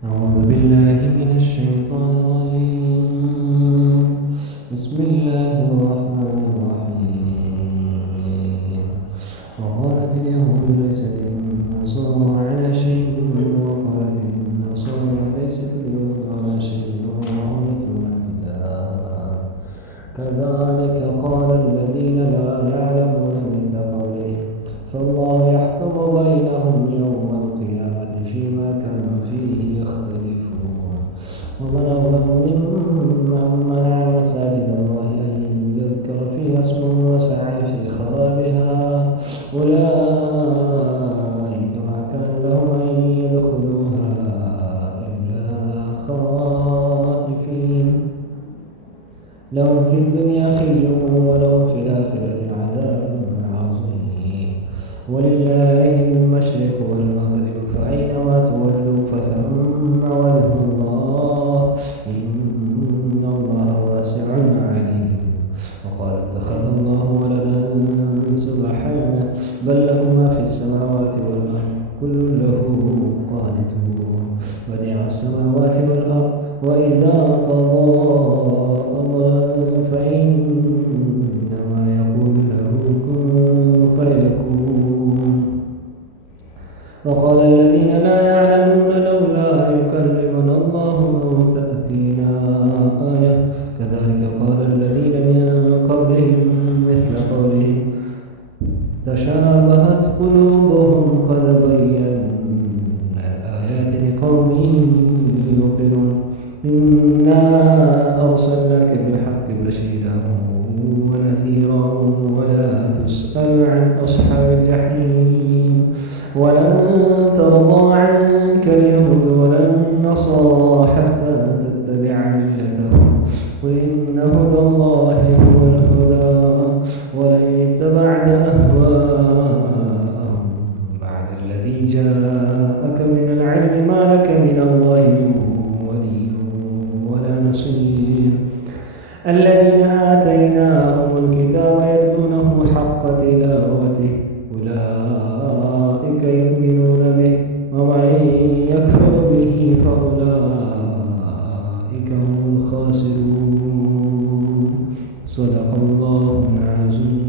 أعوذ بالله من الشيطان الرجيم. بسم الله الرحمن الرحيم. وقالت اليهود ليست النصارى على شيء وقالت النصارى ليست اليهود على شيء وهم يتلون الكتاب كذلك قال الذين لا يعلمون مثل قولهم فالله يحكم بينهم يوم القيامة فيما كانوا فيه يختلفون. ومن أظلم ممن منع مساجد الله أن يذكر فيها اسمه وسعى في خرابها أولئك ما كان لهم أن يدخلوها إلا خائفين لهم في الدنيا خزي ولهم في الآخرة عذاب عظيم. ولله المشرق والمغرب فأينما تولوا فثم وجه الله إن الله واسع عليم. وقال اتخذ الله ولدا سبحانه بل له ما في السماوات والأرض كل له قانتون بديع السماوات والأرض وإذا قضى أمرا فإنما يقول له كن فيكون. وقال الذين لا يعلمون لولا يكلمنا الله أو تأتينا آية كذلك قال الذين من قبلهم مثل قولهم تشابهت قلوبهم قد بينا الآيات لقوم يوقنون إنا أرسلناك بالحق بشيرا ونذيرا ولا تسأل عن أصحاب الجحيم. ولن ترضى عنك اليهود ولا النصارى حتى تتبع ملتهم قل إن هدى الله هو الهدى ولئن اتبعت أهواءهم بعد الذي جاءك من العلم ما لك من الله من ولي ولا نصير. الذين آتيناهم الكتاب يتلونه حق تلاوته أولئك يؤمنون به ومن يكفر به فأولئك هم الخاسرون. صدق الله العظيم.